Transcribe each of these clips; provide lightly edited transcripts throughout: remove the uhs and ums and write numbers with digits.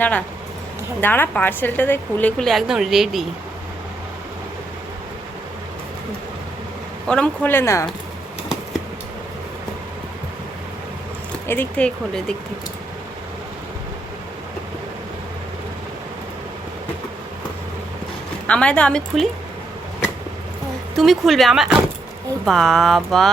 দাঁড়া দাঁড়া, পার্সেলটাতে খুলে খুলে একদম রেডি। ওরম খোলে না, এদিক থেকে খোলে, এদিক থেকে। আমায় দাও, আমি খুলি, তুমি খুলবে আমার। বাবা,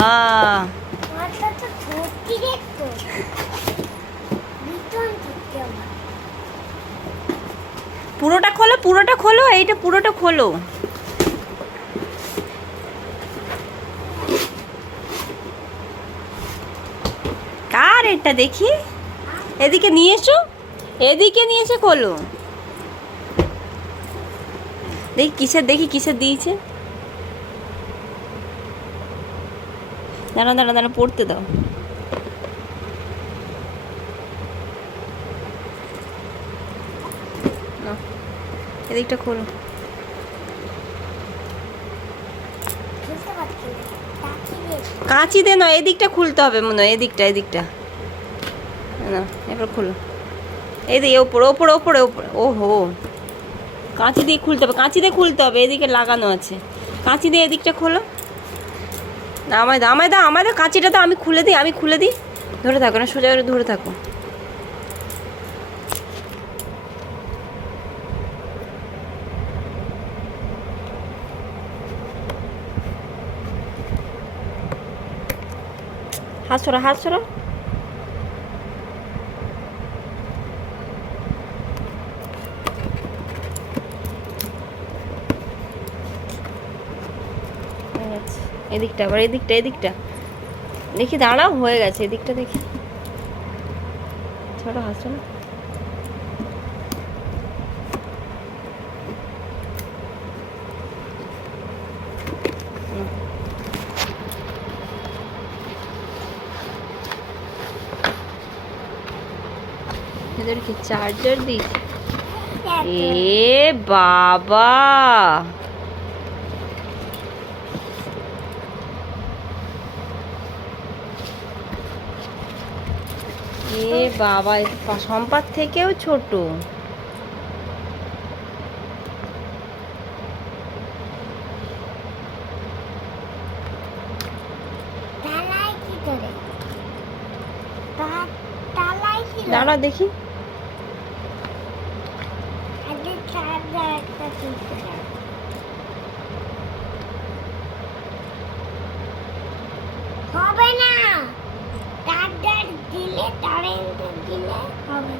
পুরোটা খোলো, পুরোটা খোলো, এইটা পুরোটা খোলো। কার এটা দেখি, এদিকে নিয়ে এসো, এদিকে নিয়ে এসে খোলো। দেখি কিসের, দেখি কিসের দিয়েছে। দাঁড়া দাঁড়া দাঁড়া, পড়তে দাও। এদিকটা খোলো। কাঁচি দে না, এদিকটা খুলতে হবে মনে হয়, এদিকটা, এদিকটা না, এবার খোলো। এদিকে ওপরে ওপরে ওপরে ওপরে, ওহো, কাঁচি দিয়ে খুলতে হবে, কাঁচি দিয়ে খুলতে হবে, এদিকে লাগানো আছে। কাঁচি দিয়ে এদিকটা খোলো। না, আমায় দাও, আমায় দাও, আমায় দাও কাঁচিটা, তো আমি খুলে দিই, আমি খুলে দিই। ধরে থাকো না, সোজা করে ধরে থাকো। হাত সরা, হাত সরা। এদিকটা আবার, এদিকটা, এদিকটা দেখি, দাঁড়াও, হয়ে গেছে, এদিকটা দেখি। ছোট হাসো না। এদের কি চার্জার দি? এ বাবা, এ বাবা, সম্পাদ থেকেও ছোট। দাঁড়া দেখি। হবে না, চার্জার দিলে, কারেন্ট দিলে হবে।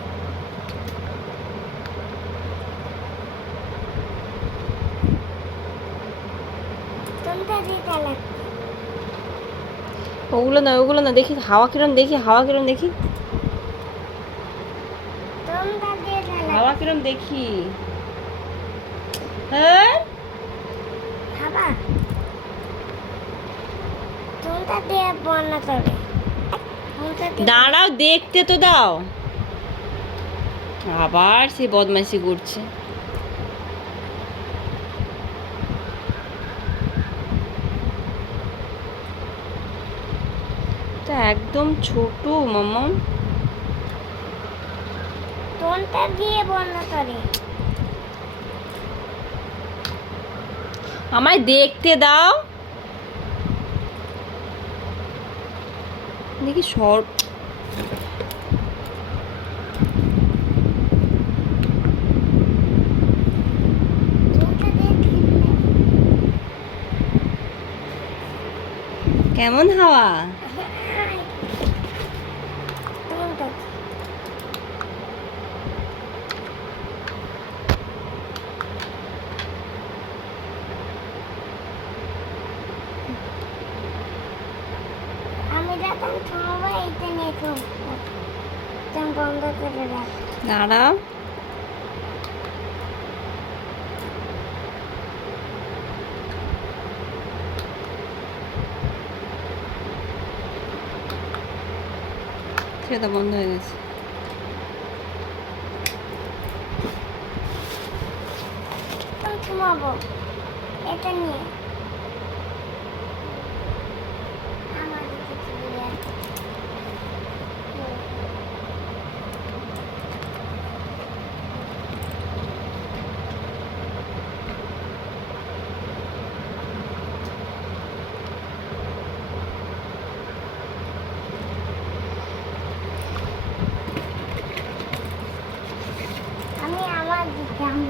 কোনটা দিতে লাগবে? ওগুলো না, ওগুলো না, দেখি হাওয়া কিরম, দেখি হাওয়া কিরম, দেখি কোনটা দিয়ে লাগবে? হাওয়া কিরম দেখি। হ্যাঁ, খাবার কোনটা দিয়ে বন্যা করে? দাঁড়াও, দেখতে তো দাও। আবার সে বদমাইশি করছে। এটা একদম ছোট মামা। কোনটা দিয়ে বন্যা করে? আমায় দেখতে দাও, দেখি সর। কেমন হাওয়া? আমি যখন খাবো এইটা নিয়ে খাবো, তুমি বন্ধ করে রাখ। দাঁড়াও, সেটা বন্ধ হয়ে গেছে। ঘুমাবো এটা নিয়ে। আমি